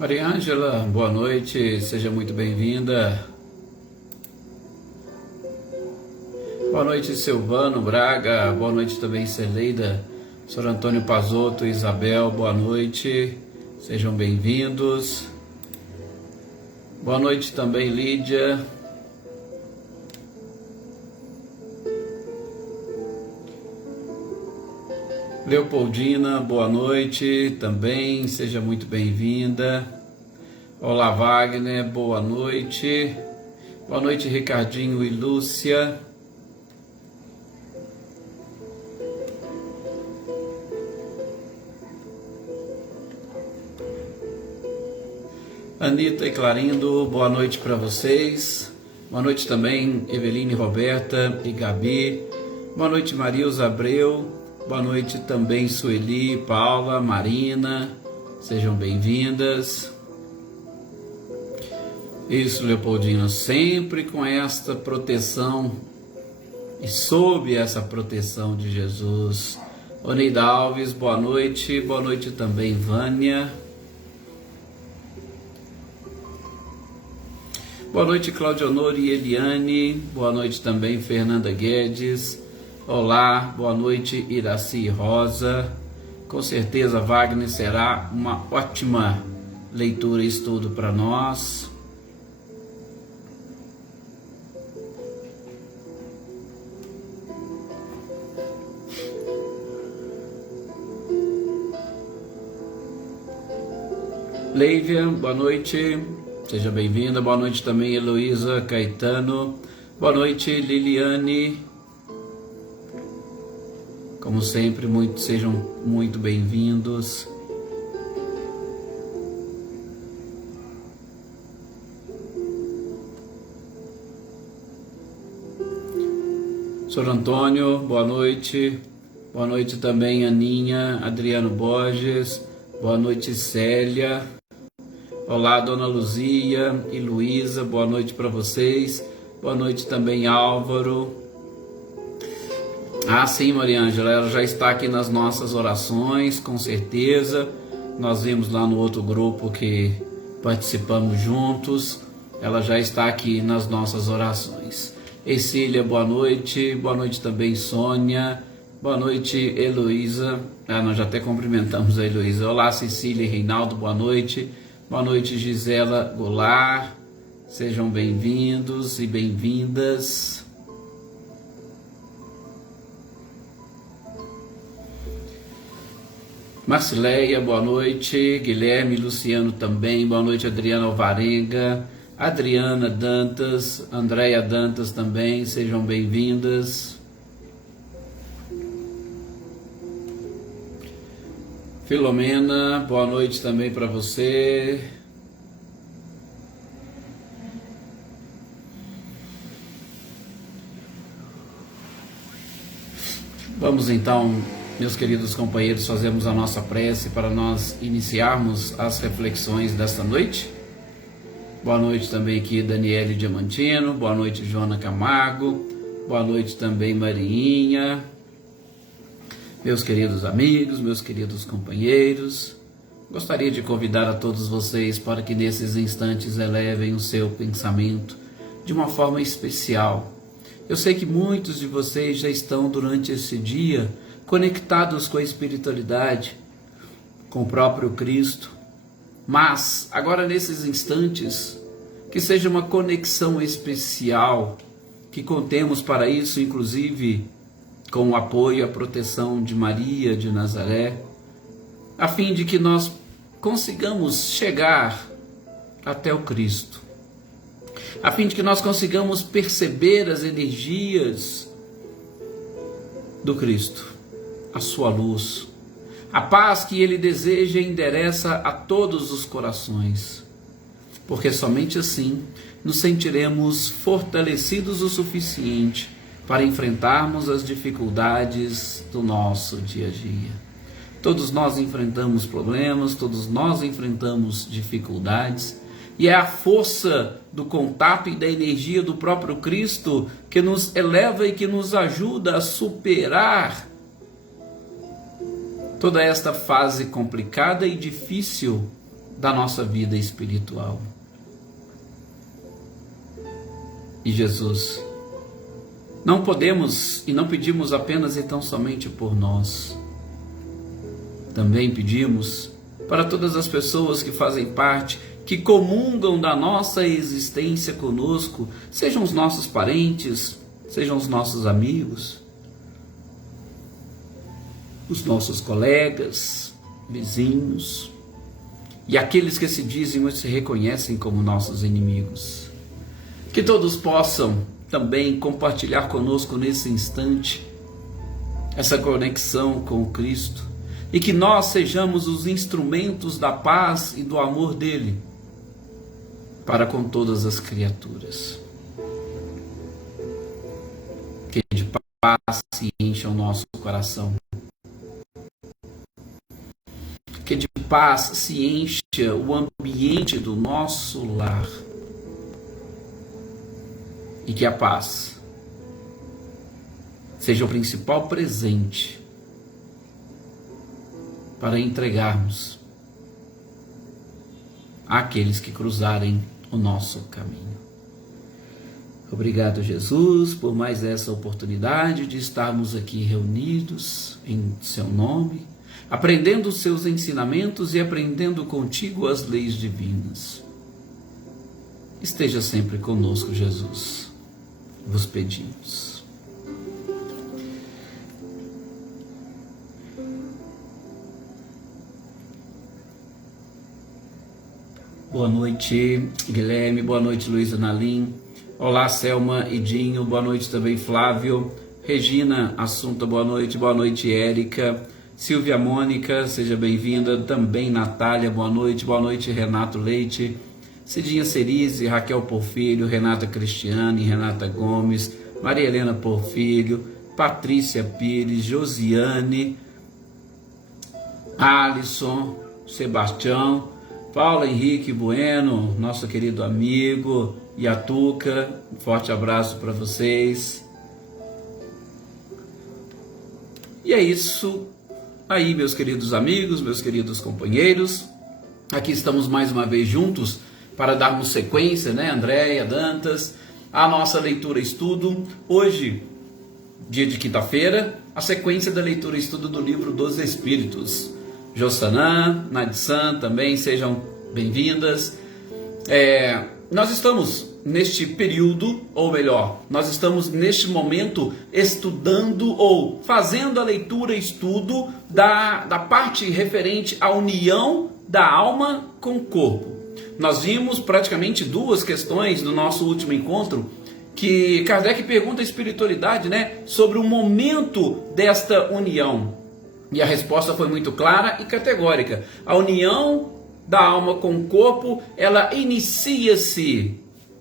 Maria Ângela, boa noite, seja muito bem-vinda. Boa noite, Silvano Braga, boa noite também, Celeida, Sr. Antônio Pazotto, Isabel, boa noite, sejam bem-vindos. Boa noite também, Lídia. Leopoldina, boa noite também, seja muito bem-vinda. Olá, Wagner, boa noite. Boa noite, Ricardinho e Lúcia. Anitta e Clarindo, boa noite para vocês. Boa noite também, Eveline, Roberta e Gabi. Boa noite, Marilza Abreu. Boa noite também, Sueli, Paula, Marina. Sejam bem-vindas. Isso, Leopoldino, sempre com esta proteção e sob essa proteção de Jesus. Oneida Alves, boa noite. Boa noite também, Vânia. Boa noite, Claudio Honori e Eliane. Boa noite também, Fernanda Guedes. Olá, boa noite, Iraci Rosa. Com certeza, Wagner, será uma ótima leitura e estudo para nós. Leívia, boa noite, seja bem-vinda. Boa noite também, Heloísa Caetano. Boa noite, Liliane. Como sempre, sejam muito bem-vindos. Sr. Antônio, boa noite. Boa noite também, Aninha, Adriano Borges. Boa noite, Célia. Olá, Dona Luzia e Luísa, boa noite para vocês. Boa noite também, Álvaro. Ah, sim, Maria Ângela, ela já está aqui nas nossas orações, com certeza. Nós vimos lá no outro grupo que participamos juntos. Ela já está aqui nas nossas orações. Cecília, boa noite. Boa noite também, Sônia. Boa noite, Heloísa. Nós já até cumprimentamos a Heloísa. Olá, Cecília e Reinaldo, boa noite. Boa noite, Gisela Goulart. Sejam bem-vindos e bem-vindas. Marcileia, boa noite. Guilherme, Luciano também. Boa noite, Adriana Alvarenga. Adriana Dantas, Andréia Dantas também. Sejam bem-vindas. Filomena, boa noite também para você. Vamos então, meus queridos companheiros, fazemos a nossa prece para nós iniciarmos as reflexões desta noite. Boa noite também aqui, Daniele Diamantino. Boa noite, Joana Camargo. Boa noite também, Mariinha. Meus queridos amigos, meus queridos companheiros, gostaria de convidar a todos vocês para que nesses instantes elevem o seu pensamento de uma forma especial. Eu sei que muitos de vocês já estão durante esse dia conectados com a espiritualidade, com o próprio Cristo, mas agora nesses instantes, que seja uma conexão especial, que contemos para isso, inclusive, com o apoio e a proteção de Maria de Nazaré, a fim de que nós consigamos chegar até o Cristo, a fim de que nós consigamos perceber as energias do Cristo, a sua luz, a paz que Ele deseja e endereça a todos os corações, porque somente assim nos sentiremos fortalecidos o suficiente para enfrentarmos as dificuldades do nosso dia a dia. Todos nós enfrentamos problemas, todos nós enfrentamos dificuldades, e é a força do contato e da energia do próprio Cristo que nos eleva e que nos ajuda a superar toda esta fase complicada e difícil da nossa vida espiritual. E Jesus, não podemos e não pedimos apenas e tão somente por nós. Também pedimos para todas as pessoas que fazem parte, que comungam da nossa existência conosco, sejam os nossos parentes, sejam os nossos amigos, os nossos colegas, vizinhos, e aqueles que se dizem ou se reconhecem como nossos inimigos. Que todos possam também compartilhar conosco nesse instante essa conexão com o Cristo, e que nós sejamos os instrumentos da paz e do amor dele para com todas as criaturas. Que de paz se encha o nosso coração. Que de paz se encha o ambiente do nosso lar. E que a paz seja o principal presente para entregarmos àqueles que cruzarem o nosso caminho. Obrigado, Jesus, por mais essa oportunidade de estarmos aqui reunidos em seu nome, aprendendo os seus ensinamentos e aprendendo contigo as leis divinas. Esteja sempre conosco, Jesus. Vos pedimos. Boa noite, Guilherme. Boa noite, Luiz Nalim. Olá, Selma e Dinho. Boa noite também, Flávio. Regina Assunta, boa noite. Boa noite, Érica. Silvia Mônica, seja bem-vinda. Também Natália, boa noite. Boa noite, Renato Leite. Cidinha Cerise, Raquel Porfílio, Renata Cristiane, Renata Gomes, Maria Helena Porfílio, Patrícia Pires, Josiane, Alisson, Sebastião, Paulo Henrique Bueno, nosso querido amigo, Yatuca, um forte abraço para vocês. E é isso aí, meus queridos amigos, meus queridos companheiros. Aqui estamos mais uma vez juntos para darmos sequência, né, Andréia, Dantas, a nossa leitura e estudo. Hoje, dia de quinta-feira, a sequência da leitura e estudo do livro dos Espíritos. Jossanã, Nadissan também, sejam bem-vindas. Nós estamos neste período, ou melhor, nós estamos neste momento estudando ou fazendo a leitura e estudo da parte referente à união da alma com o corpo. Nós vimos praticamente duas questões no nosso último encontro, que Kardec pergunta à espiritualidade, né, sobre o momento desta união. E a resposta foi muito clara e categórica. A união da alma com o corpo, ela inicia-se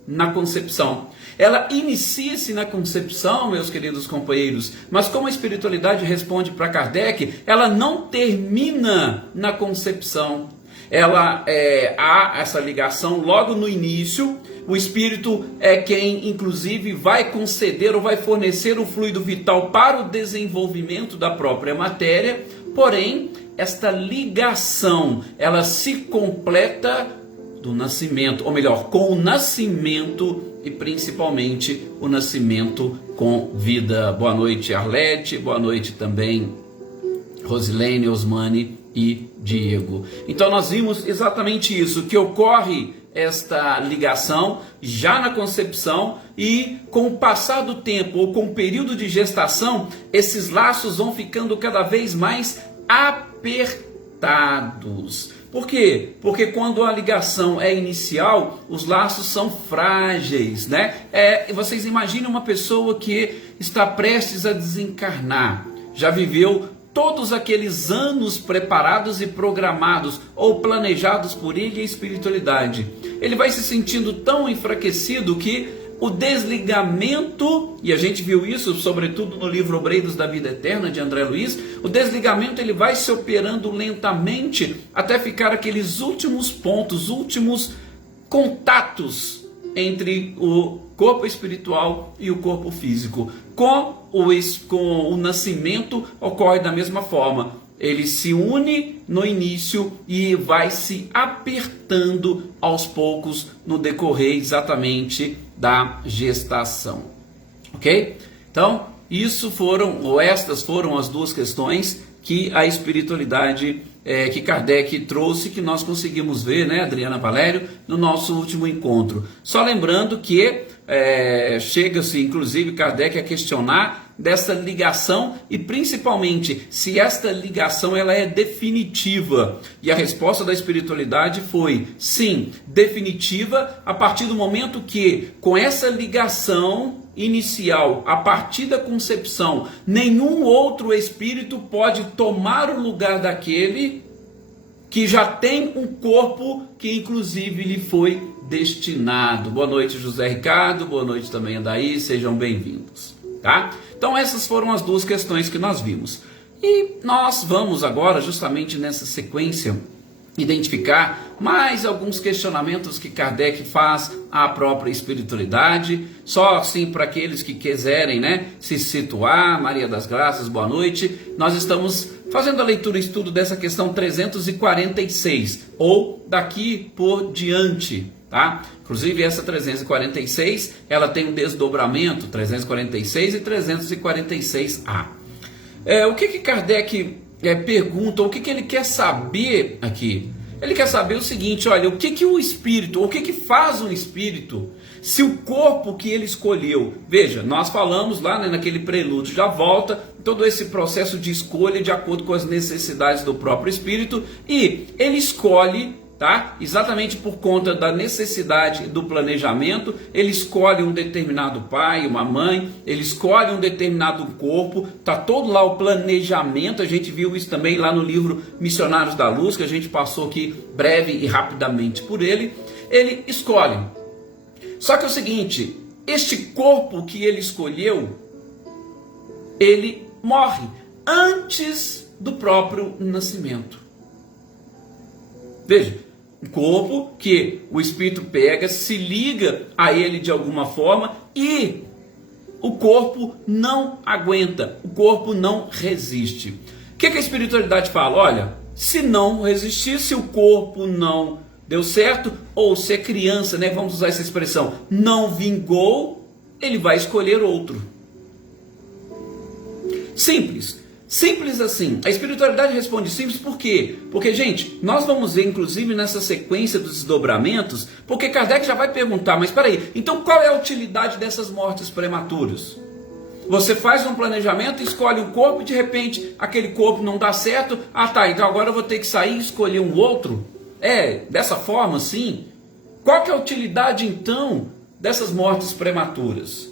na concepção. Ela inicia-se na concepção, meus queridos companheiros, mas como a espiritualidade responde para Kardec, ela não termina na concepção. Há essa ligação logo no início. O espírito é quem, inclusive, vai conceder ou vai fornecer o fluido vital para o desenvolvimento da própria matéria. Porém, esta ligação, ela se completa do nascimento, ou melhor, com o nascimento e principalmente o nascimento com vida. Boa noite, Arlete. Boa noite também, Rosilene, Osmane e Diego. Então nós vimos exatamente isso, que ocorre esta ligação já na concepção, e com o passar do tempo ou com o período de gestação, esses laços vão ficando cada vez mais apertados. Por quê? Porque quando a ligação é inicial, os laços são frágeis, né? Vocês imaginem uma pessoa que está prestes a desencarnar, já viveu todos aqueles anos preparados e programados ou planejados por ele e a espiritualidade. Ele vai se sentindo tão enfraquecido que o desligamento, e a gente viu isso sobretudo no livro Obreiros da Vida Eterna de André Luiz, o desligamento ele vai se operando lentamente até ficar aqueles últimos pontos, últimos contatos entre o corpo espiritual e o corpo físico. Com o nascimento ocorre da mesma forma. ele se une no início e vai se apertando aos poucos no decorrer exatamente da gestação. Ok? Então, estas foram as duas questões que a espiritualidade, que Kardec trouxe, que nós conseguimos ver, né, Adriana Valério, no nosso último encontro. Só lembrando que chega-se, inclusive, Kardec a questionar dessa ligação e principalmente se esta ligação ela é definitiva. E a resposta da espiritualidade foi sim, definitiva a partir do momento que com essa ligação inicial, a partir da concepção, nenhum outro espírito pode tomar o lugar daquele que já tem um corpo que inclusive lhe foi destinado. Boa noite, José Ricardo, boa noite também, Adaí, sejam bem-vindos. Tá? Então essas foram as duas questões que nós vimos. E nós vamos agora, justamente nessa sequência, identificar mais alguns questionamentos que Kardec faz à própria espiritualidade, só assim para aqueles que quiserem, né, se situar. Maria das Graças, boa noite. Nós estamos fazendo a leitura e estudo dessa questão 346, ou daqui por diante, tá? Inclusive essa 346, ela tem um desdobramento, 346 e 346A. O que Kardec pergunta, o que ele quer saber aqui? Ele quer saber o seguinte, olha, o que o espírito, o que faz um espírito, se o corpo que ele escolheu, veja, nós falamos lá, né, naquele prelúdio, já volta todo esse processo de escolha de acordo com as necessidades do próprio espírito, e ele escolhe, tá? Exatamente por conta da necessidade do planejamento, ele escolhe um determinado pai, uma mãe, ele escolhe um determinado corpo, tá todo lá o planejamento. A gente viu isso também lá no livro Missionários da Luz, que a gente passou aqui breve e rapidamente por ele. Ele escolhe. Só que é o seguinte, este corpo que ele escolheu, ele morre antes do próprio nascimento. Veja, um corpo que o espírito pega, se liga a ele de alguma forma e o corpo não aguenta, o corpo não resiste. O que a espiritualidade fala? Olha, se não resistir, se o corpo não deu certo, ou se a criança, né, vamos usar essa expressão, não vingou, ele vai escolher outro. Simples. Simples assim. A espiritualidade responde simples por quê? Porque, gente, nós vamos ver, inclusive, nessa sequência dos desdobramentos, porque Kardec já vai perguntar, mas peraí, então qual é a utilidade dessas mortes prematuras? Você faz um planejamento, escolhe um corpo e de repente aquele corpo não dá certo, então agora eu vou ter que sair e escolher um outro? Dessa forma assim? Qual que é a utilidade então dessas mortes prematuras?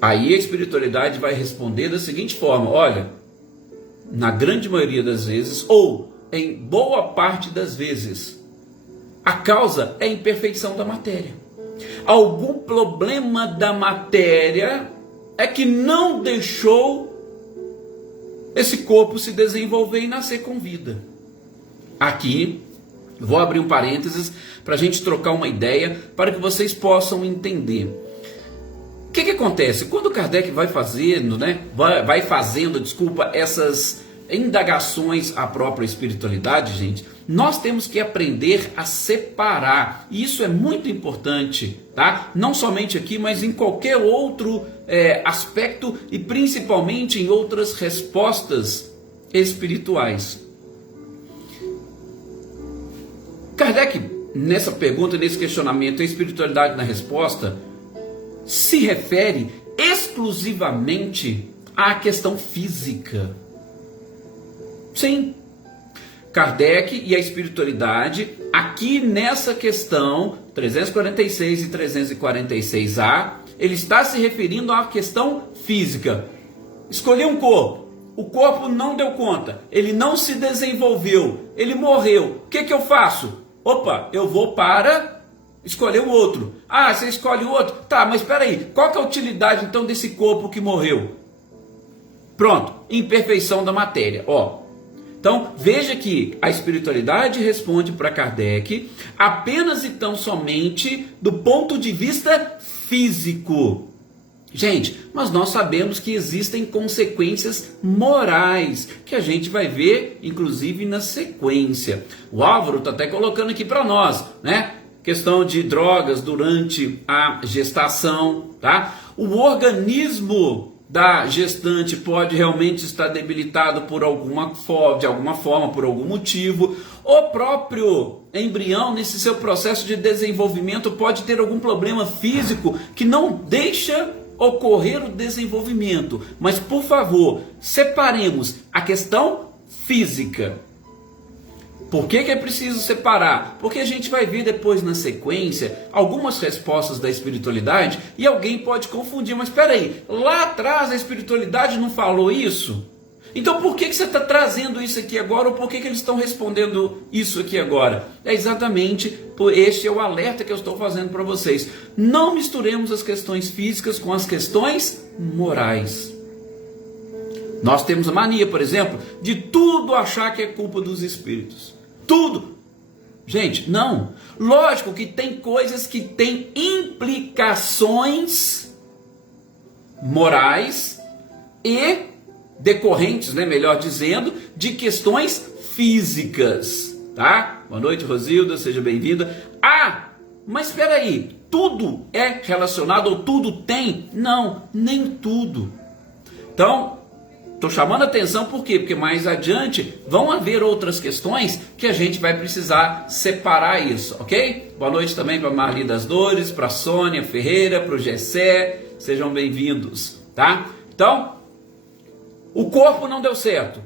Aí a espiritualidade vai responder da seguinte forma, olha, na grande maioria das vezes, ou em boa parte das vezes, a causa é a imperfeição da matéria. Algum problema da matéria é que não deixou esse corpo se desenvolver e nascer com vida. Aqui, vou abrir um parênteses para a gente trocar uma ideia, para que vocês possam entender. O que acontece? Quando Kardec vai fazendo, essas indagações à própria espiritualidade, gente, nós temos que aprender a separar. E isso é muito importante, tá? Não somente aqui, mas em qualquer outro aspecto e principalmente em outras respostas espirituais. Kardec, nessa pergunta, nesse questionamento, a espiritualidade na resposta se refere exclusivamente à questão física. Sim, Kardec e a espiritualidade, aqui nessa questão 346 e 346A, ele está se referindo à questão física. Escolhi um corpo, o corpo não deu conta, ele não se desenvolveu, ele morreu. O que eu faço? Opa, eu vou para escolher o outro. Você escolhe o outro? Tá, mas espera aí, qual que é a utilidade então desse corpo que morreu? Pronto, imperfeição da matéria. Então, veja que a espiritualidade responde para Kardec apenas e tão somente do ponto de vista físico. Gente, mas nós sabemos que existem consequências morais, que a gente vai ver, inclusive, na sequência. O Álvaro está até colocando aqui para nós, né? Questão de drogas durante a gestação, tá? O organismo da gestante pode realmente estar debilitado por de alguma forma, por algum motivo. O próprio embrião, nesse seu processo de desenvolvimento, pode ter algum problema físico que não deixa ocorrer o desenvolvimento. Mas, por favor, separemos a questão física. Por que é preciso separar? Porque a gente vai ver depois na sequência algumas respostas da espiritualidade e alguém pode confundir. Mas espera aí, lá atrás a espiritualidade não falou isso? Então por que você está trazendo isso aqui agora? Ou por que eles estão respondendo isso aqui agora? É exatamente este é o alerta que eu estou fazendo para vocês. Não misturemos as questões físicas com as questões morais. Nós temos a mania, por exemplo, de tudo achar que é culpa dos espíritos. Tudo. Gente, não. Lógico que tem coisas que têm implicações morais e decorrentes, né, melhor dizendo, de questões físicas, tá? Boa noite, Rosilda, seja bem-vinda. Ah, mas espera aí, tudo é relacionado ou tudo tem? Não, nem tudo. Então, estou chamando a atenção por quê? Porque mais adiante vão haver outras questões que a gente vai precisar separar isso, ok? Boa noite também para Marli das Dores, para Sônia Ferreira, para o Gessé, sejam bem-vindos, tá? Então, o corpo não deu certo.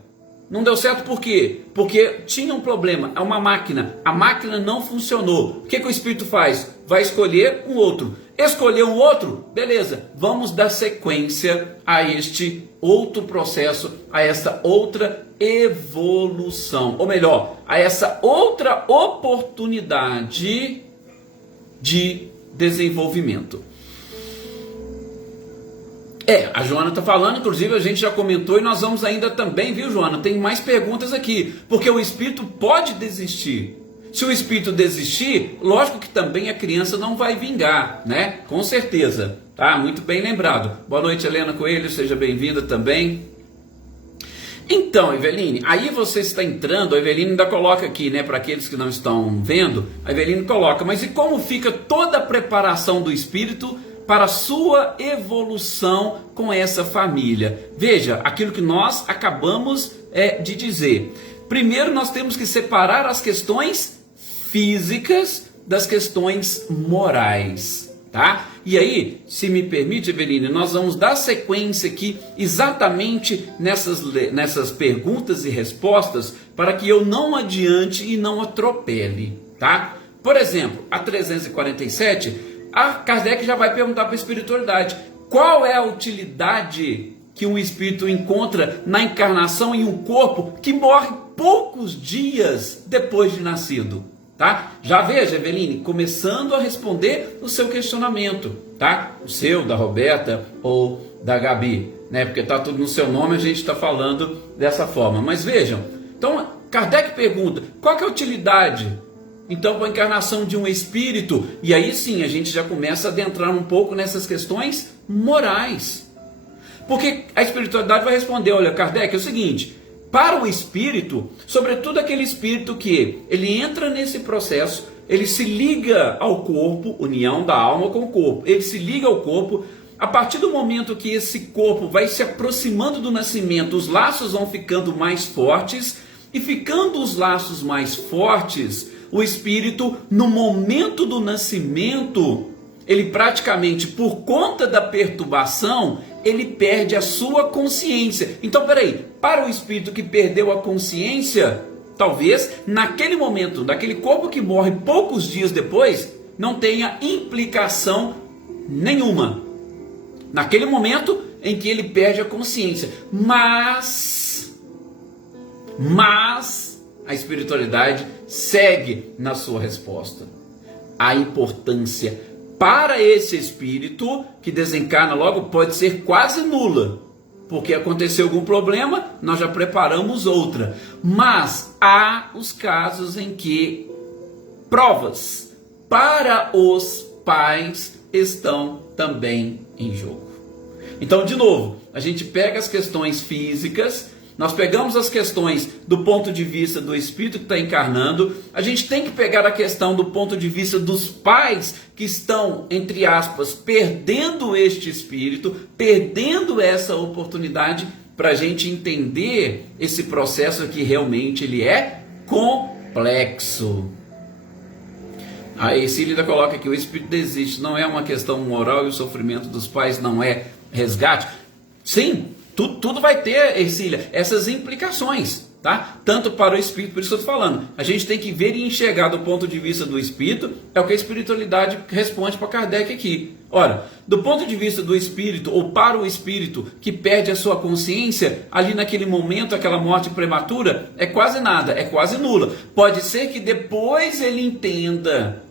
Não deu certo por quê? Porque tinha um problema, é uma máquina, a máquina não funcionou. O que o espírito faz? Vai escolher um outro. Escolher um outro? Beleza, vamos dar sequência a este outro processo, a essa outra evolução. Ou melhor, a essa outra oportunidade de desenvolvimento. A Joana está falando, inclusive a gente já comentou e nós vamos ainda também, viu, Joana? Tem mais perguntas aqui, porque o espírito pode desistir. Se o espírito desistir, lógico que também a criança não vai vingar, né? Com certeza, tá? Muito bem lembrado. Boa noite, Helena Coelho, seja bem-vinda também. Então, Eveline, aí você está entrando, a Eveline ainda coloca aqui, né, para aqueles que não estão vendo, a Eveline coloca, mas e como fica toda a preparação do espírito para a sua evolução com essa família? Veja, aquilo que nós acabamos de dizer. Primeiro nós temos que separar as questões físicas das questões morais, tá? E aí, se me permite, Eveline, nós vamos dar sequência aqui exatamente nessas perguntas e respostas para que eu não adiante e não atropele, tá? Por exemplo, a 347, a Kardec já vai perguntar para a espiritualidade: qual é a utilidade que um espírito encontra na encarnação em um corpo que morre poucos dias depois de nascido? Tá? Já veja, Eveline, começando a responder o seu questionamento, tá? O seu, da Roberta ou da Gabi, né? Porque tá tudo no seu nome, a gente está falando dessa forma. Mas vejam, então Kardec pergunta: qual que é a utilidade então com a encarnação de um espírito? E aí sim a gente já começa a adentrar um pouco nessas questões morais. Porque a espiritualidade vai responder: olha, Kardec, é o seguinte, para o espírito, sobretudo aquele espírito que ele entra nesse processo, ele se liga ao corpo, união da alma com o corpo, ele se liga ao corpo. A partir do momento que esse corpo vai se aproximando do nascimento, os laços vão ficando mais fortes, e ficando os laços mais fortes, o espírito, no momento do nascimento, ele praticamente, por conta da perturbação, ele perde a sua consciência. Então, peraí, para o espírito que perdeu a consciência, talvez naquele momento, daquele corpo que morre poucos dias depois, não tenha implicação nenhuma. Naquele momento em que ele perde a consciência. Mas a espiritualidade segue na sua resposta. A importância para esse espírito que desencarna logo pode ser quase nula, porque aconteceu algum problema, nós já preparamos outra. Mas há os casos em que provas para os pais estão também em jogo. Então, de novo, a gente pega as questões físicas, nós pegamos as questões do ponto de vista do espírito que está encarnando, a gente tem que pegar a questão do ponto de vista dos pais que estão, entre aspas, perdendo este espírito, perdendo essa oportunidade, para a gente entender esse processo que realmente ele é complexo. A Ercílida coloca que o espírito desiste, não é uma questão moral e o sofrimento dos pais não é resgate. Sim, tudo vai ter, Ercília, essas implicações, tá? Tanto para o espírito, por isso que eu estou falando. A gente tem que ver e enxergar do ponto de vista do espírito, é o que a espiritualidade responde para Kardec aqui. Ora, do ponto de vista do espírito, ou para o espírito que perde a sua consciência, ali naquele momento, aquela morte prematura, é quase nada, é quase nula. Pode ser que depois ele entenda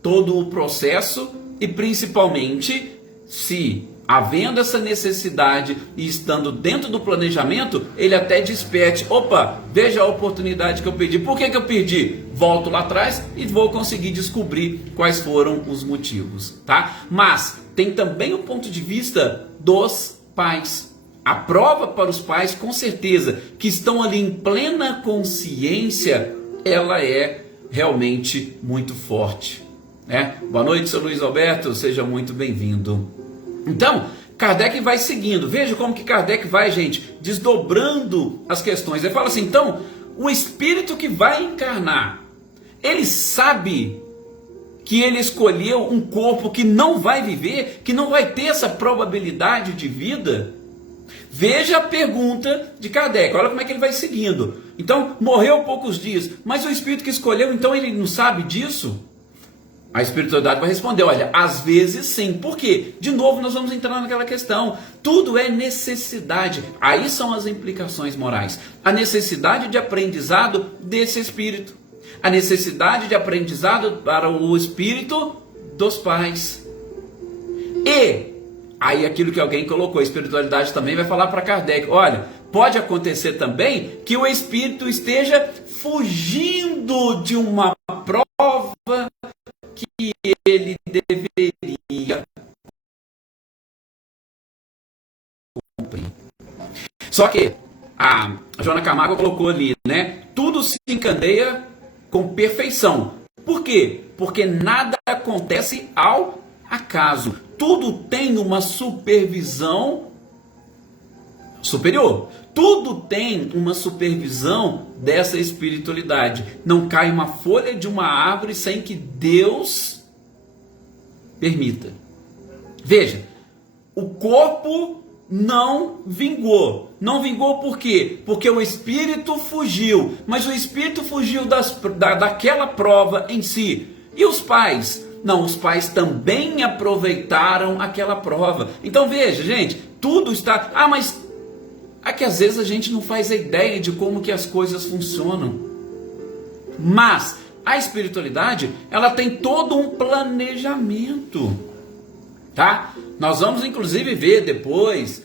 todo o processo e principalmente se havendo essa necessidade e estando dentro do planejamento, ele até desperte, opa, veja a oportunidade que eu perdi. Por que eu perdi? Volto lá atrás e vou conseguir descobrir quais foram os motivos, tá? Mas tem também o ponto de vista dos pais. A prova para os pais, com certeza, que estão ali em plena consciência, ela é realmente muito forte, né? Boa noite, seu Luiz Alberto, seja muito bem-vindo. Então, Kardec vai seguindo, veja como que Kardec vai, gente, desdobrando as questões. Ele fala assim, então, o espírito que vai encarnar, ele sabe que ele escolheu um corpo que não vai viver, que não vai ter essa probabilidade de vida? Veja a pergunta de Kardec, olha como é que ele vai seguindo. Então, morreu poucos dias, mas o espírito que escolheu, então ele não sabe disso? A espiritualidade vai responder, olha, às vezes sim. Por quê? De novo nós vamos entrar naquela questão. Tudo é necessidade. Aí são as implicações morais. A necessidade de aprendizado desse espírito. A necessidade de aprendizado para o espírito dos pais. E aí aquilo que alguém colocou, a espiritualidade também vai falar para Kardec, olha, pode acontecer também que o espírito esteja fugindo de uma prova que ele deveria cumprir. Só que a Joana Camargo colocou ali, né? Tudo se encandeia com perfeição. Por quê? Porque nada acontece ao acaso. Tudo tem uma supervisão superior. Tudo tem uma supervisão dessa espiritualidade. Não cai uma folha de uma árvore sem que Deus permita. Veja, o corpo não vingou. Não vingou por quê? Porque o espírito fugiu. Mas o espírito fugiu daquela prova em si. E os pais? Não, os pais também aproveitaram aquela prova. Então veja, gente, tudo está... Ah, mas... é que às vezes a gente não faz a ideia de como que as coisas funcionam. Mas a espiritualidade, ela tem todo um planejamento, tá? Nós vamos inclusive ver depois,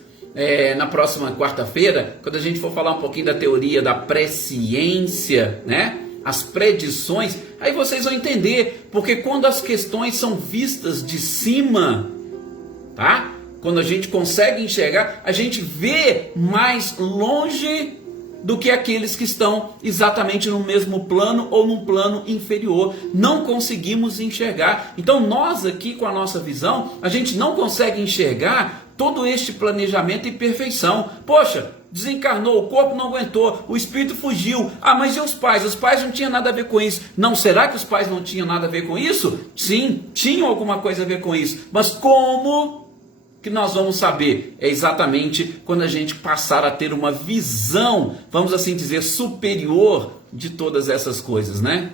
na próxima quarta-feira, quando a gente for falar um pouquinho da teoria da presciência, né? As predições, aí vocês vão entender, porque quando as questões são vistas de cima, tá? Quando a gente consegue enxergar, a gente vê mais longe do que aqueles que estão exatamente no mesmo plano ou num plano inferior. Não conseguimos enxergar. Então nós aqui com a nossa visão, a gente não consegue enxergar todo este planejamento e perfeição. Poxa, desencarnou, o corpo não aguentou, o espírito fugiu. Ah, mas e os pais? Os pais não tinham nada a ver com isso. Não, será que os pais não tinham nada a ver com isso? Sim, tinham alguma coisa a ver com isso. Mas como que nós vamos saber? É exatamente quando a gente passar a ter uma visão, vamos assim dizer, superior de todas essas coisas, né?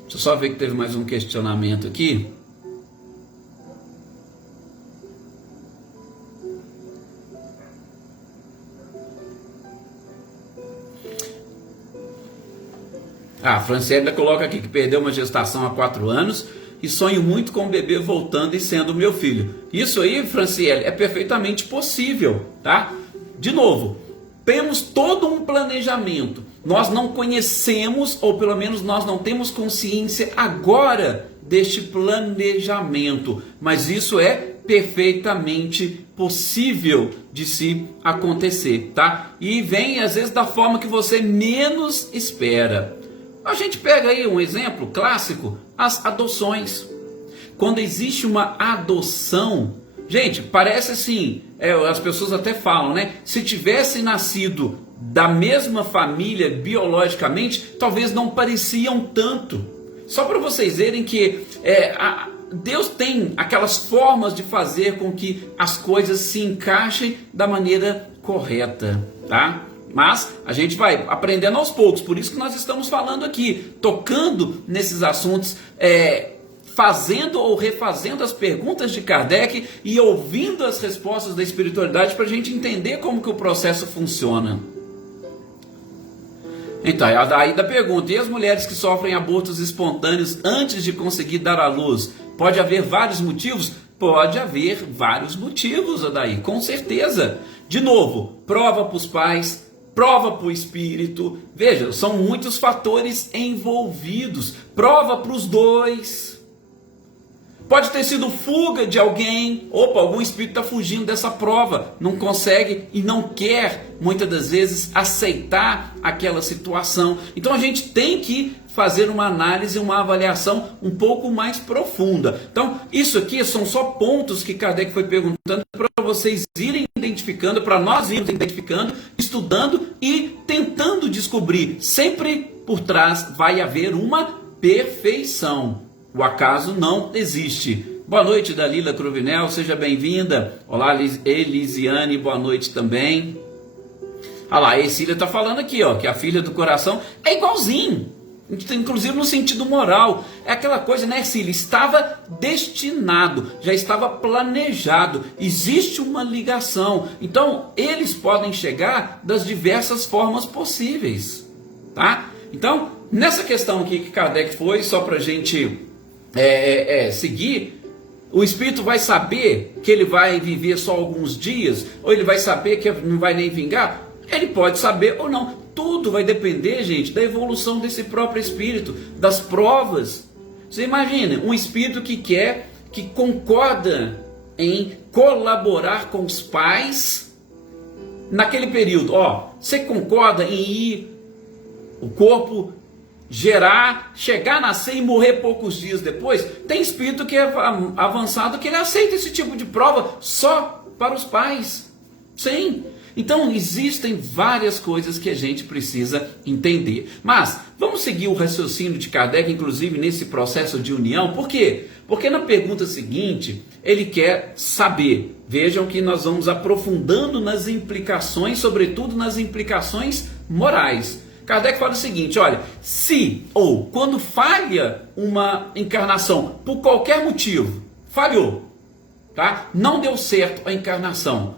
Deixa eu só ver que teve mais um questionamento aqui. A Franciela coloca aqui que perdeu uma gestação há 4 anos e sonho muito com o bebê voltando e sendo meu filho. Isso aí, Franciele, é perfeitamente possível, tá? De novo, temos todo um planejamento. Nós não conhecemos, ou pelo menos nós não temos consciência agora deste planejamento, mas isso é perfeitamente possível de se acontecer, tá? E vem às vezes da forma que você menos espera. A gente pega aí um exemplo clássico, as adoções. Quando existe uma adoção, gente, parece assim, as pessoas até falam, né? Se tivesse nascido da mesma família biologicamente, talvez não pareciam tanto. Só para vocês verem que Deus tem aquelas formas de fazer com que as coisas se encaixem da maneira correta, tá? Mas a gente vai aprendendo aos poucos, por isso que nós estamos falando aqui, tocando nesses assuntos, fazendo ou refazendo as perguntas de Kardec e ouvindo as respostas da espiritualidade para a gente entender como que o processo funciona. Então, aí da pergunta, e as mulheres que sofrem abortos espontâneos antes de conseguir dar à luz? Pode haver vários motivos? Pode haver vários motivos, Adair, com certeza. De novo, prova para os pais, prova para o espírito. Veja, são muitos fatores envolvidos. Prova para os dois. Pode ter sido fuga de alguém. Opa, algum espírito está fugindo dessa prova. Não consegue e não quer, muitas das vezes, aceitar aquela situação. Então a gente tem que fazer uma análise, uma avaliação um pouco mais profunda. Então, isso aqui são só pontos que Kardec foi perguntando para vocês irem identificando, para nós irmos identificando, estudando e tentando descobrir. Sempre por trás vai haver uma perfeição. O acaso não existe. Boa noite, Dalila Cruvinel, seja bem-vinda. Olá, Elisiane, boa noite também. Olha lá, a Ercília está falando aqui, ó, que a filha do coração é igualzinho, inclusive no sentido moral. É aquela coisa, né, Ercília? Estava destinado, já estava planejado, existe uma ligação. Então, eles podem chegar das diversas formas possíveis, tá? Então, nessa questão aqui que Kardec foi, só para a gente seguir, o espírito vai saber que ele vai viver só alguns dias, ou ele vai saber que não vai nem vingar? Ele pode saber ou não. Tudo vai depender, gente, da evolução desse próprio espírito, das provas. Você imagina, um espírito que concorda em colaborar com os pais naquele período. Ó, você concorda em ir, o corpo gerar, chegar a nascer e morrer poucos dias depois? Tem espírito que é avançado que ele aceita esse tipo de prova só para os pais. Sim. Então existem várias coisas que a gente precisa entender. Mas vamos seguir o raciocínio de Kardec, inclusive nesse processo de união. Por quê? Porque na pergunta seguinte ele quer saber. Vejam que nós vamos aprofundando nas implicações, sobretudo nas implicações morais. Kardec fala o seguinte, olha, se ou quando falha uma encarnação por qualquer motivo, falhou, tá? Não deu certo a encarnação,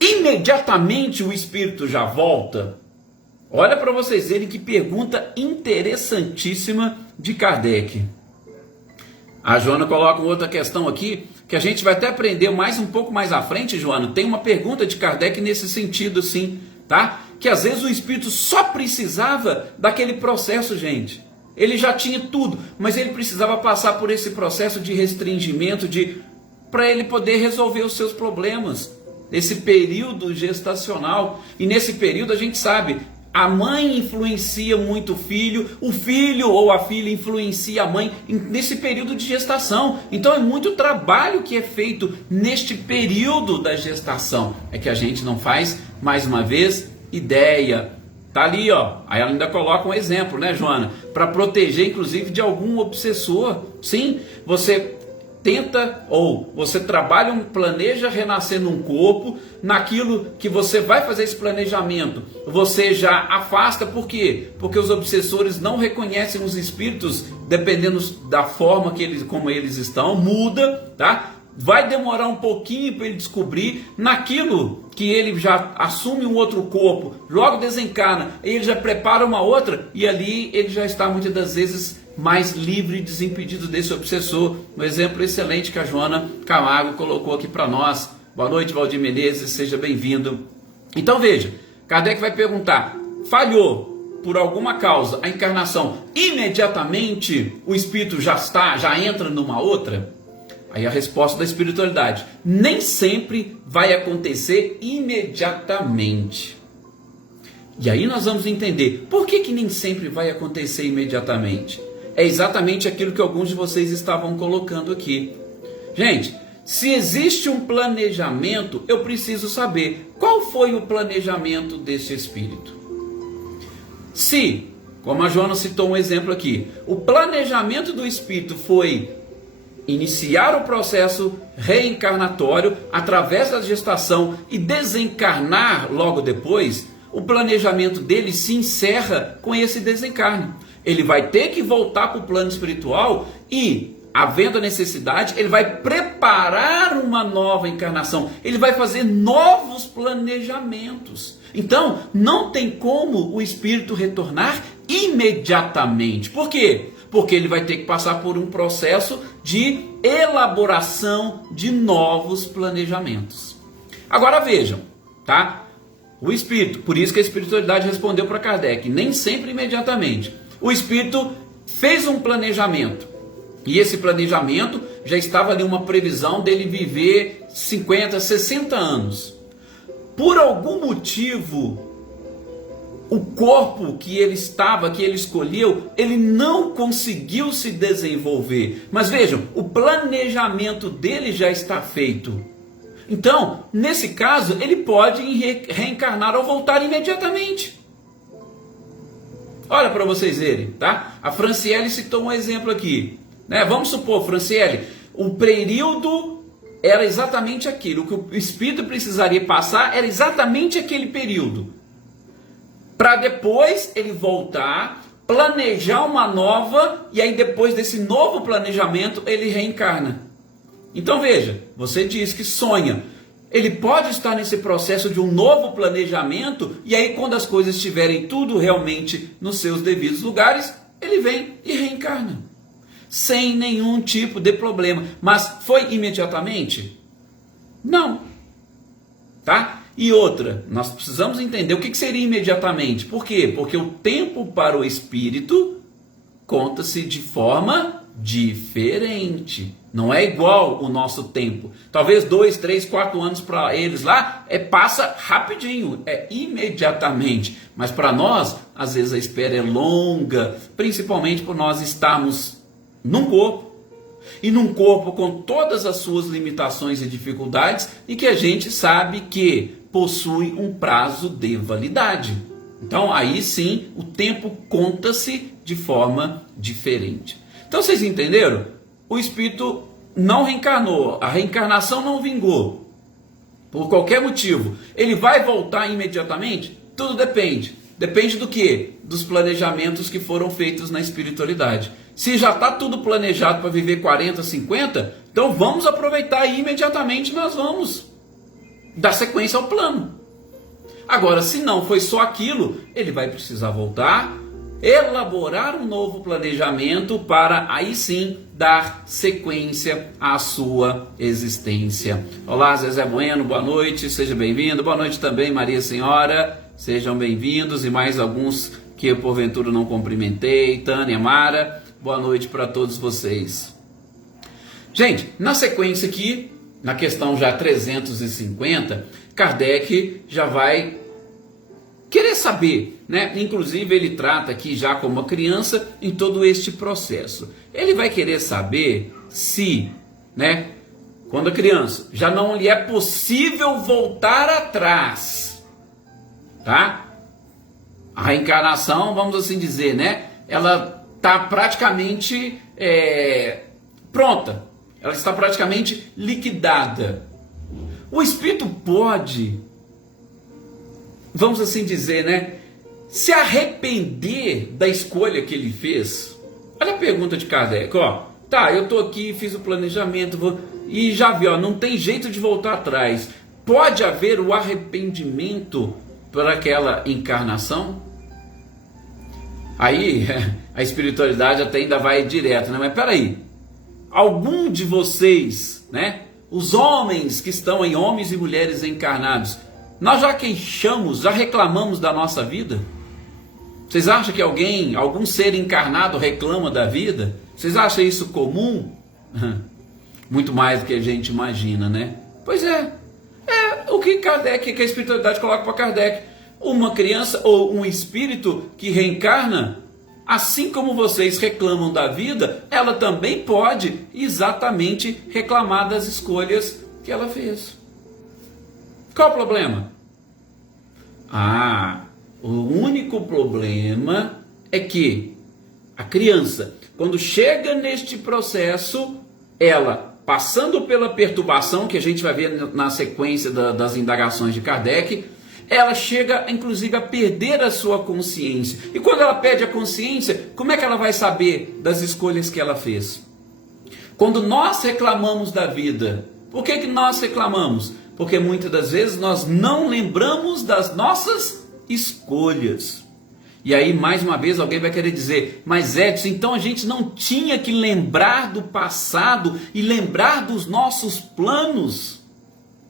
imediatamente o espírito já volta. Olha para vocês verem que pergunta interessantíssima de Kardec. A Joana coloca uma outra questão aqui, que a gente vai até aprender um pouco mais à frente, Joana. Tem uma pergunta de Kardec nesse sentido, sim, tá? Que às vezes o espírito só precisava daquele processo, gente. Ele já tinha tudo, mas ele precisava passar por esse processo de restringimento, para ele poder resolver os seus problemas. Nesse período gestacional. E nesse período a gente sabe, a mãe influencia muito o filho ou a filha influencia a mãe nesse período de gestação. Então é muito trabalho que é feito neste período da gestação. É que a gente não faz, mais uma vez, ideia. Tá ali, ó. Aí ela ainda coloca um exemplo, né, Joana? Para proteger, inclusive, de algum obsessor. Sim, você tenta ou você trabalha, planeja renascer num corpo, naquilo que você vai fazer esse planejamento, você já afasta. Por quê? Porque os obsessores não reconhecem os espíritos, dependendo da forma como eles estão, muda, tá? Vai demorar um pouquinho para ele descobrir. Naquilo que ele já assume um outro corpo, logo desencarna, ele já prepara uma outra, e ali ele já está muitas das vezes mais livre e desimpedido desse obsessor. Um exemplo excelente que a Joana Camargo colocou aqui para nós. Boa noite, Valdir Menezes, seja bem-vindo. Então veja, Kardec vai perguntar, falhou por alguma causa a encarnação, imediatamente o espírito já entra numa outra? Aí a resposta da espiritualidade: nem sempre vai acontecer imediatamente. E aí nós vamos entender por que nem sempre vai acontecer imediatamente. É exatamente aquilo que alguns de vocês estavam colocando aqui. Gente, se existe um planejamento, eu preciso saber qual foi o planejamento desse espírito. Se, como a Joana citou um exemplo aqui, o planejamento do espírito foi iniciar o processo reencarnatório através da gestação e desencarnar logo depois, o planejamento dele se encerra com esse desencarne. Ele vai ter que voltar para o plano espiritual e, havendo a necessidade, ele vai preparar uma nova encarnação. Ele vai fazer novos planejamentos. Então, não tem como o espírito retornar imediatamente. Por quê? Porque ele vai ter que passar por um processo de elaboração de novos planejamentos. Agora vejam, tá? O espírito, por isso que a espiritualidade respondeu para Kardec, nem sempre imediatamente. O espírito fez um planejamento, e esse planejamento já estava ali uma previsão dele viver 50, 60 anos. Por algum motivo, o corpo que ele estava, que ele escolheu, ele não conseguiu se desenvolver. Mas vejam, o planejamento dele já está feito. Então, nesse caso, ele pode reencarnar ou voltar imediatamente. Olha para vocês verem, tá? A Franciele citou um exemplo aqui, né? Vamos supor, Franciele, o período era exatamente aquilo, o que o espírito precisaria passar era exatamente aquele período, para depois ele voltar, planejar uma nova, e aí depois desse novo planejamento ele reencarna. Então veja, você diz que sonha, ele pode estar nesse processo de um novo planejamento, e aí quando as coisas estiverem tudo realmente nos seus devidos lugares, ele vem e reencarna, sem nenhum tipo de problema. Mas foi imediatamente? Não. Tá? E outra, nós precisamos entender o que seria imediatamente. Por quê? Porque o tempo para o espírito conta-se de forma diferente. Não é igual o nosso tempo. Talvez 2, 3, 4 anos para eles lá passa rapidinho, é imediatamente. Mas para nós, às vezes a espera é longa, principalmente por nós estarmos num corpo. E num corpo com todas as suas limitações e dificuldades, e que a gente sabe que possui um prazo de validade. Então aí sim o tempo conta-se de forma diferente. Então vocês entenderam? O espírito não reencarnou, a reencarnação não vingou, por qualquer motivo. Ele vai voltar imediatamente? Tudo depende. Depende do quê? Dos planejamentos que foram feitos na espiritualidade. Se já está tudo planejado para viver 40, 50, então vamos aproveitar e imediatamente nós vamos dar sequência ao plano. Agora, se não foi só aquilo, ele vai precisar voltar, elaborar um novo planejamento para aí sim dar sequência à sua existência. Olá, Zezé Bueno, boa noite, seja bem-vindo. Boa noite também, Maria Senhora, sejam bem-vindos, e mais alguns que eu porventura não cumprimentei. Tânia, Mara, boa noite para todos vocês. Gente, na sequência aqui, na questão já 350, Kardec já vai querer saber, né? Inclusive ele trata aqui já como uma criança em todo este processo. Ele vai querer saber se, né, quando a criança já não lhe é possível voltar atrás, tá? A reencarnação, vamos assim dizer, né? Ela está praticamente pronta. Ela está praticamente liquidada. O espírito pode, vamos assim dizer, né, se arrepender da escolha que ele fez. Olha a pergunta de Kardec, ó. Tá, eu tô aqui, fiz o planejamento, e já vi, ó, não tem jeito de voltar atrás. Pode haver o arrependimento por aquela encarnação? Aí a espiritualidade até ainda vai direto, né? Mas peraí, algum de vocês, né, os homens que estão em homens e mulheres encarnados, nós já queixamos, já reclamamos da nossa vida? Vocês acham que algum ser encarnado reclama da vida? Vocês acham isso comum? muito mais do que a gente imagina, né? Pois é, o que Kardec, que a espiritualidade coloca para Kardec. Uma criança ou um espírito que reencarna, assim como vocês reclamam da vida, ela também pode exatamente reclamar das escolhas que ela fez. Qual o problema? O único problema é que a criança, quando chega neste processo, ela, passando pela perturbação, que a gente vai ver na sequência das indagações de Kardec, ela chega, inclusive, a perder a sua consciência. E quando ela perde a consciência, como é que ela vai saber das escolhas que ela fez? Quando nós reclamamos da vida, por que nós reclamamos? Porque muitas das vezes nós não lembramos das nossas escolhas. E aí, mais uma vez, alguém vai querer dizer, mas Edson, então a gente não tinha que lembrar do passado e lembrar dos nossos planos?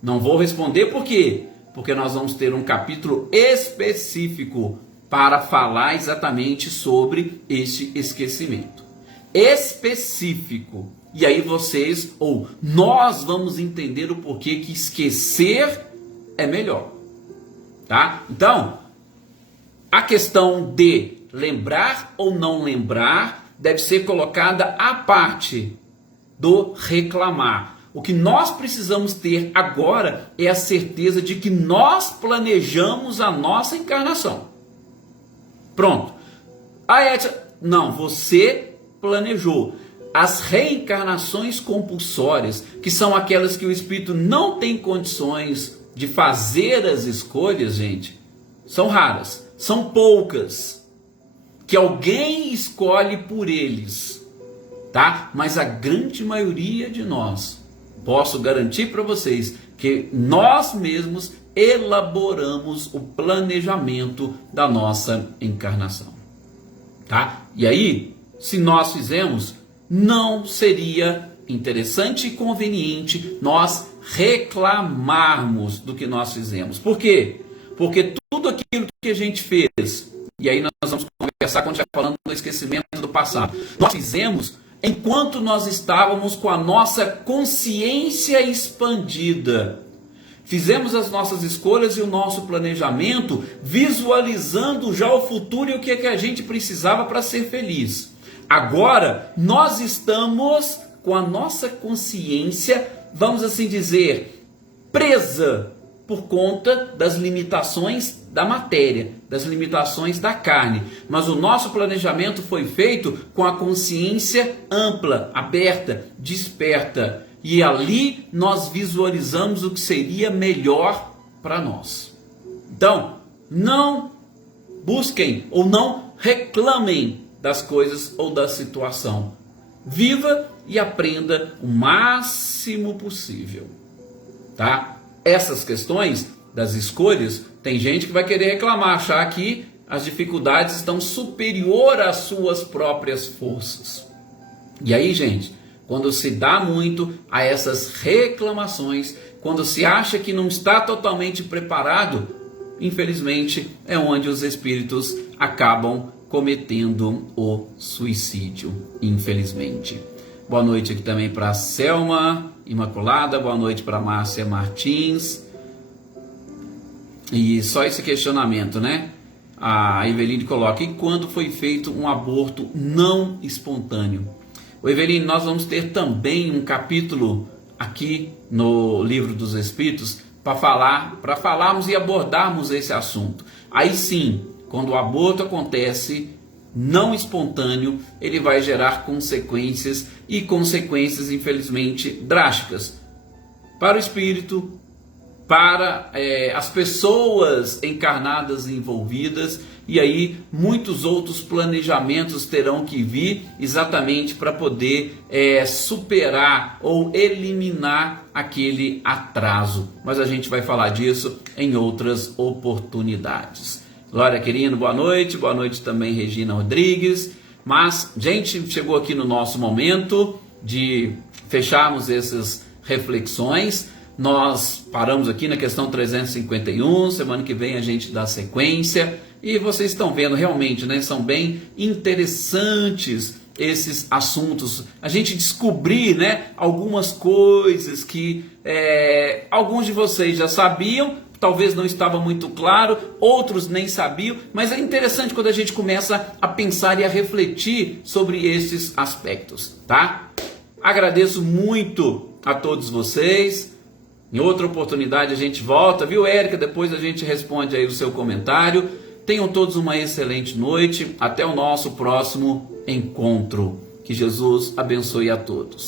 Não vou responder por quê? Porque nós vamos ter um capítulo específico para falar exatamente sobre este esquecimento. Específico. E aí vocês, ou nós vamos entender o porquê que esquecer é melhor. Tá? Então, a questão de lembrar ou não lembrar deve ser colocada à parte do reclamar. O que nós precisamos ter agora é a certeza de que nós planejamos a nossa encarnação. Pronto. Edson, não, você planejou. As reencarnações compulsórias, que são aquelas que o espírito não tem condições de fazer as escolhas, gente, são raras, são poucas, que alguém escolhe por eles, tá? Mas a grande maioria de nós, posso garantir para vocês que nós mesmos elaboramos o planejamento da nossa encarnação, tá? E aí, se nós fizemos, não seria interessante e conveniente nós reclamarmos do que nós fizemos. Por quê? Porque tudo aquilo que a gente fez, e aí nós vamos conversar quando estiver falando do esquecimento do passado, nós fizemos enquanto nós estávamos com a nossa consciência expandida. Fizemos as nossas escolhas e o nosso planejamento visualizando já o futuro e o que a gente precisava para ser feliz. Agora, nós estamos com a nossa consciência, vamos assim dizer, presa por conta das limitações da matéria, das limitações da carne. Mas o nosso planejamento foi feito com a consciência ampla, aberta, desperta. E ali nós visualizamos o que seria melhor para nós. Então, não busquem ou não reclamem das coisas ou da situação. Viva e aprenda o máximo possível, tá? Essas questões das escolhas, tem gente que vai querer reclamar, achar que as dificuldades estão superior às suas próprias forças. E aí, gente, quando se dá muito a essas reclamações, quando se acha que não está totalmente preparado, infelizmente é onde os espíritos acabam cometendo o suicídio, infelizmente. Boa noite aqui também para a Selma Imaculada, boa noite para a Márcia Martins. E só esse questionamento, né? A Eveline coloca, e quando foi feito um aborto não espontâneo? O Eveline, nós vamos ter também um capítulo aqui no Livro dos Espíritos para falarmos e abordarmos esse assunto. Aí sim, quando o aborto acontece não espontâneo, ele vai gerar consequências, e consequências infelizmente drásticas para o espírito, para as pessoas encarnadas envolvidas, e aí muitos outros planejamentos terão que vir exatamente para poder superar ou eliminar aquele atraso. Mas a gente vai falar disso em outras oportunidades. Glória Quirino, boa noite também Regina Rodrigues. Mas, gente, chegou aqui no nosso momento de fecharmos essas reflexões. Nós paramos aqui na questão 351, semana que vem a gente dá sequência. E vocês estão vendo realmente, né, são bem interessantes esses assuntos, a gente descobrir, né, algumas coisas que alguns de vocês já sabiam, talvez não estava muito claro, outros nem sabiam, mas é interessante quando a gente começa a pensar e a refletir sobre esses aspectos, tá? Agradeço muito a todos vocês. Em outra oportunidade a gente volta, viu, Érica? Depois a gente responde aí o seu comentário. Tenham todos uma excelente noite. Até o nosso próximo encontro. Que Jesus abençoe a todos.